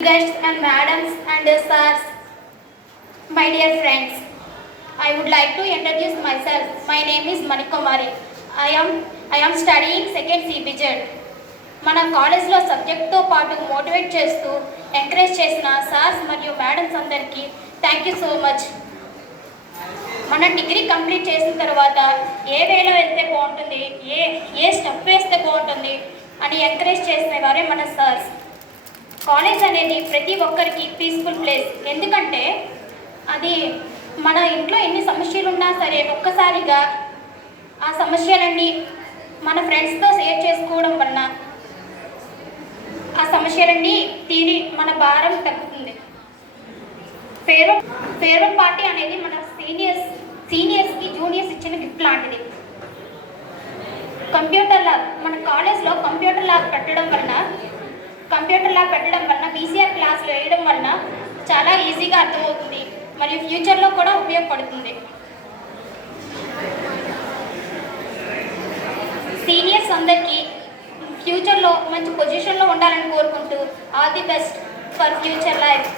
Guests and madams and sirs, my dear friends, I would like to introduce myself. My name is Manikumari. I am studying second CBZ. మన కాలేజ్లో సబ్జెక్ట్తో పాటు motivate చేస్తూ encourage చేసిన sirs మరియు madams అందరికీ thank you so much. మన degree complete చేసిన తర్వాత ఏ వేలో వెళ్తే బాగుంటుంది, ఏ స్టెప్ వేస్తే బాగుంటుంది అని ఎంకరేజ్ చేసిన వారే మన సార్స్. కాలేజ్ అనేది ప్రతి ఒక్కరికి పీస్ఫుల్ ప్లేస్. ఎందుకంటే అది మన ఇంట్లో ఎన్ని సమస్యలు ఉన్నా సరే ఒక్కసారిగా ఆ సమస్యలన్నీ మన ఫ్రెండ్స్తో షేర్ చేసుకోవడం వలన ఆ సమస్యలన్నీ తీరి మన భారం తగ్గుతుంది. ఫేర్వెల్ పార్టీ అనేది మన సీనియర్స్కి జూనియర్స్ ఇచ్చిన గిఫ్ట్ లాంటిది. కంప్యూటర్ ల్యాబ్, మన కాలేజ్లో కంప్యూటర్ ల్యాబ్ పెట్టడం వలన బీసీఆర్ క్లాసులు వేయడం వలన చాలా ఈజీగా అర్థమవుతుంది మరియు ఫ్యూచర్లో కూడా ఉపయోగపడుతుంది. సీనియర్స్ అందరికీ ఫ్యూచర్లో మంచి పొజిషన్లో ఉండాలని కోరుకుంటూ all the best for future life.